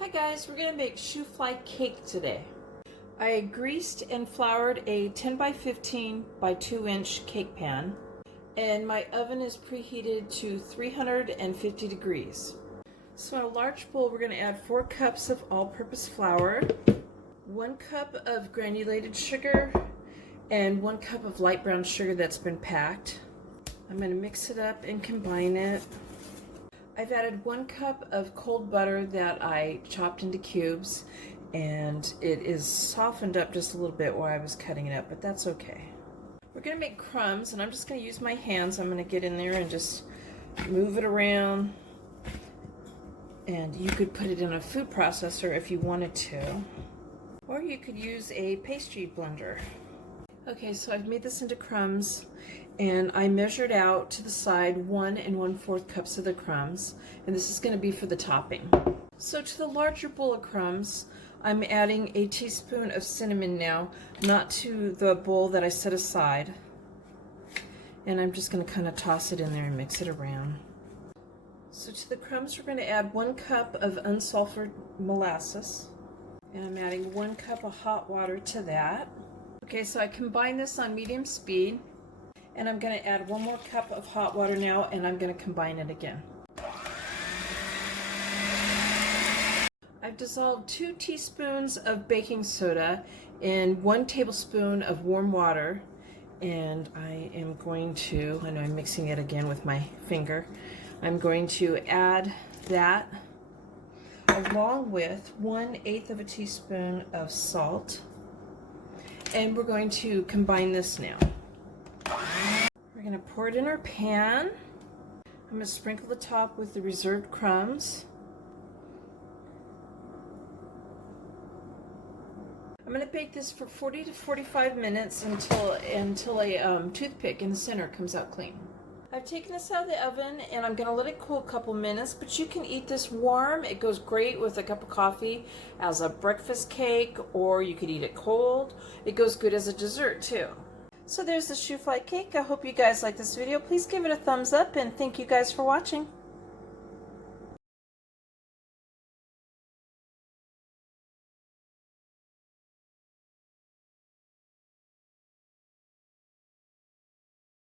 Hi guys, we're going to make Shoefly Cake today. I greased and floured a 10 by 15 by 2 inch cake pan, and my oven is preheated to 350 degrees. So in a large bowl we're going to add 4 cups of all-purpose flour, 1 cup of granulated sugar, and 1 cup of light brown sugar that's been packed. I'm going to mix it up and combine it. I've added 1 cup of cold butter that I chopped into cubes, and it is softened up just a little bit while I was cutting it up, but that's okay. We're going to make crumbs, and I'm just going to use my hands. I'm going to get in there and just move it around, and you could put it in a food processor if you wanted to, or you could use a pastry blender. Okay, so I've made this into crumbs, and I measured out to the side 1 1/4 cups of the crumbs, and this is going to be for the topping. So to the larger bowl of crumbs, I'm adding a teaspoon of cinnamon now, not to the bowl that I set aside, and I'm just going to kind of toss it in there and mix it around. So to the crumbs we're going to add 1 cup of unsulfured molasses, and I'm adding 1 cup of hot water to that. Okay, so I combine this on medium speed, and I'm going to add 1 more cup of hot water now, and I'm going to combine it again. I've dissolved 2 teaspoons of baking soda in 1 tablespoon of warm water, and I am going to, I know I'm mixing it again with my finger, I'm going to add that along with 1/8 of a teaspoon of salt. And we're going to combine this now. We're going to pour it in our pan. I'm going to sprinkle the top with the reserved crumbs. I'm going to bake this for 40 to 45 minutes until a toothpick in the center comes out clean. I've taken this out of the oven, and I'm going to let it cool a couple minutes, but you can eat this warm. It goes great with a cup of coffee as a breakfast cake, or you could eat it cold. It goes good as a dessert too. So there's the Shoefly Cake. I hope you guys like this video. Please give it a thumbs up, and thank you guys for watching.